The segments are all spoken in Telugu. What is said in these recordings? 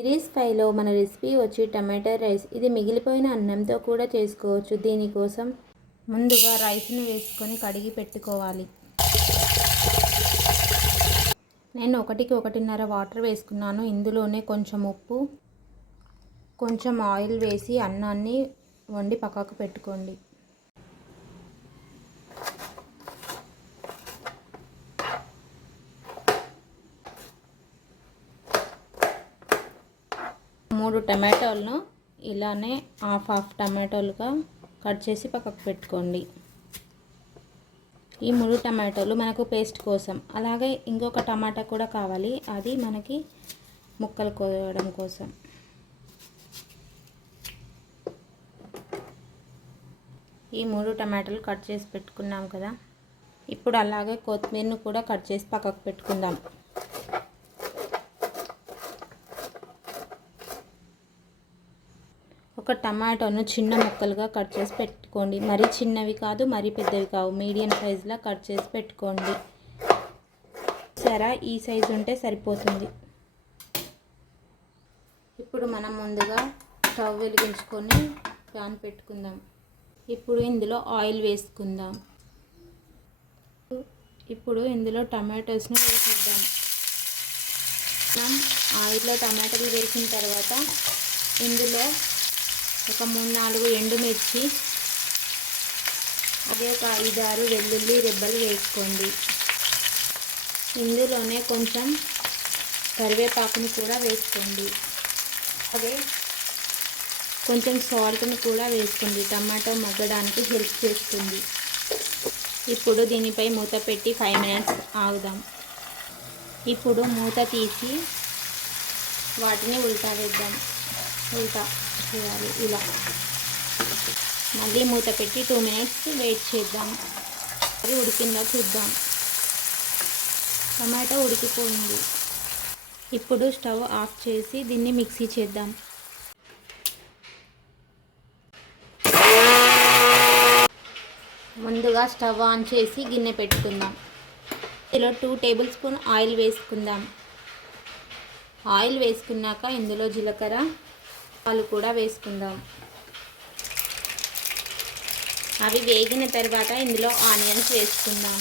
సిరీస్ 5లో మన రెసిపీ వచ్చి టమాటా రైస్. ఇది మిగిలిపోయిన అన్నంతో కూడా చేసుకోవచ్చు. దీనికోసం ముందుగా రైస్ని వేసుకొని కడిగి పెట్టుకోవాలి. నేను 1:1.5 వాటర్ వేసుకున్నాను. ఇందులోనే కొంచెం ఉప్పు, కొంచెం ఆయిల్ వేసి అన్నాన్ని వండి పక్కకు పెట్టుకోండి. మూడు టమాటాలను ఇలానే హాఫ్ టమాటాలుగా కట్ చేసి పక్కకు పెట్టుకోండి. ఈ 3 టమాటాలు మనకు పేస్ట్ కోసం. అలాగే ఇంకొక టమాటా కూడా కావాలి, అది మనకి ముక్కలు కోయడం కోసం. ఈ 3 టమాటాలు కట్ చేసి పెట్టుకున్నాం కదా. ఇప్పుడు అలాగే కొత్తిమీరను కూడా కట్ చేసి పక్కకు పెట్టుకుందాం. ఒక టమాటాను చిన్న ముక్కలుగా కట్ చేసి పెట్టుకోండి. మరీ చిన్నవి కాదు, మరీ పెద్దవి కావు, మీడియం సైజులో కట్ చేసి పెట్టుకోండి. సరే, ఈ సైజు ఉంటే సరిపోతుంది. ఇప్పుడు మనం ముందుగా స్టవ్ వెలిగించుకొని ప్యాన్ పెట్టుకుందాం. ఇప్పుడు ఇందులో ఆయిల్ వేసుకుందాం. ఇప్పుడు ఇందులో టమాటోస్ని వేసేద్దాం. మనం ఆయిల్లో టమాటాలు వేసిన తర్వాత ఇందులో ఒక 3-4 ఎండుమిర్చి, అదే ఒక 5-6 వెల్లుల్లి రెబ్బలు వేసుకోండి. ఇందులోనే కొంచెం కరివేపాకుని కూడా వేసుకోండి. అదే కొంచెం సాల్ట్ని కూడా వేసుకోండి. టమాటో మగ్గడానికి హెల్ప్ చేస్తుంది. ఇప్పుడు దీనిపై మూత పెట్టి 5 మినిట్స్ ఆగుదాం. ఇప్పుడు మూత తీసి వాటిని ఉల్టా వేద్దాం. ఉల్టా చేయాలి ఇలా. మళ్ళీ మూత పెట్టి 2 మినిట్స్ వెయిట్ చేద్దాం. అది ఉడికిందో చూద్దాం. టమాటో ఉడికిపోయింది. ఇప్పుడు స్టవ్ ఆఫ్ చేసి దీన్ని మిక్సీ చేద్దాం. ముందుగా స్టవ్ ఆన్ చేసి గిన్నె పెట్టుకుందాం. ఇందులో 2 టేబుల్ స్పూన్ ఆయిల్ వేసుకుందాం. ఆయిల్ వేసుకున్నాక ఇందులో జీలకర్ర, ఆవాలు కూడా వేసుకుందాం. అవి వేగిన తర్వాత ఇందులో ఆనియన్స్ వేసుకుందాం.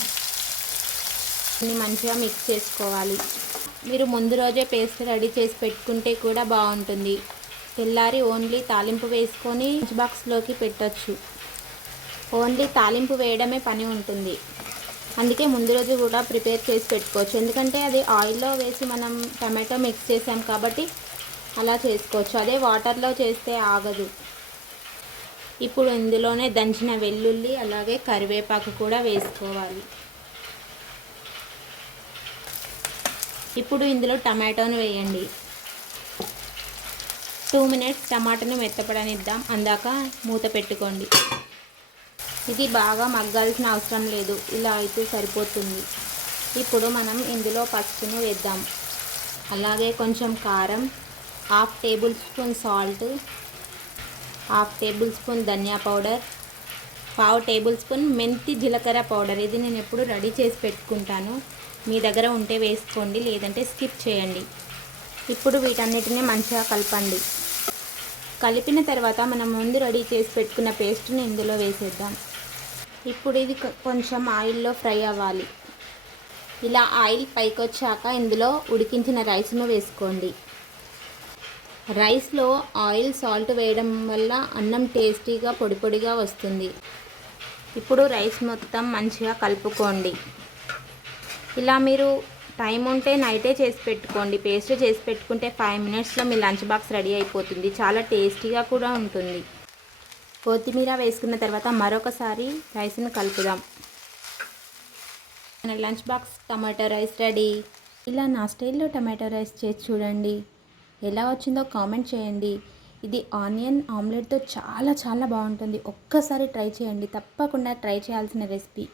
దీన్ని మంచిగా మిక్స్ చేసుకోవాలి. మీరు ముందు రోజే పేస్ట్ రెడీ చేసి పెట్టుకుంటే కూడా బాగుంటుంది. తెల్లారి ఓన్లీ తాలింపు వేసుకొని లంచ్ బాక్స్లోకి పెట్టచ్చు. ఓన్లీ తాలింపు వేయడమే పని ఉంటుంది. అందుకే ముందు రోజు కూడా ప్రిపేర్ చేసి పెట్టుకోవచ్చు. ఎందుకంటే అది ఆయిల్లో వేసి మనం టమాటో మిక్స్ చేసాం కాబట్టి అలా చేసుకోవచ్చు. అదే వాటర్లో చేస్తే ఆగదు. ఇప్పుడు ఇందులోనే దంచిన వెల్లుల్లి, అలాగే కరివేపాకు కూడా వేసుకోవాలి. ఇప్పుడు ఇందులో టమాటోను వేయండి. 2 మినిట్స్ టమాటాను మెత్తపడనిద్దాం. అందాక మూత పెట్టుకోండి. ఇది బాగా మగ్గాల్సిన అవసరం లేదు, ఇలా అయితే సరిపోతుంది. ఇప్పుడు మనం ఇందులో పసుపును వేద్దాం. అలాగే కొంచెం కారం, 1/2 tablespoon salt, 1/2 tablespoon ధనియా పౌడర్, 1/2 టేబుల్ స్పూన్ మెంతి జీలకర్ర పౌడర్. ఇది నేను ఎప్పుడు రెడీ చేసి పెట్టుకుంటాను. మీ దగ్గర ఉంటే వేసుకోండి, లేదంటే స్కిప్ చేయండి. ఇప్పుడు వీటన్నిటిని మంచిగా కలపండి. కలిపిన తర్వాత మనం ముందు రెడీ చేసి పెట్టుకున్న పేస్ట్ని ఇందులో వేసేద్దాం. ఇప్పుడు ఇది కొంచెం ఆయిల్లో ఫ్రై అవ్వాలి. ఇలా ఆయిల్ పైకి వచ్చాక ఇందులో ఉడికించిన రైస్ను వేసుకోండి. రైస్లో ఆయిల్, సాల్ట్ వేయడం వల్ల అన్నం టేస్టీగా పొడి పొడిగా వస్తుంది. ఇప్పుడు రైస్ మొత్తం మంచిగా కలుపుకోండి. ఇలా మీరు టైం ఉంటే నైటే చేసి పెట్టుకోండి. పేస్ట్ చేసి పెట్టుకుంటే 5 మినిట్స్లో మీ లంచ్ బాక్స్ రెడీ అయిపోతుంది. చాలా టేస్టీగా కూడా ఉంటుంది. కొత్తిమీర వేసుకున్న తర్వాత మరొకసారి రైస్ను కలుపుదాం. మన lunch box tomato rice ready. ఇలా నా స్టైల్లో టమాటో రైస్ చేసి చూడండి. ఎలా వచ్చిందో కామెంట్ చేయండి. ఇది ఆనియన్ ఆమ్లెట్తో చాలా చాలా బాగుంటుంది. ఒక్కసారి ట్రై చేయండి. తప్పకుండా ట్రై చేయాల్సిన రెసిపీ.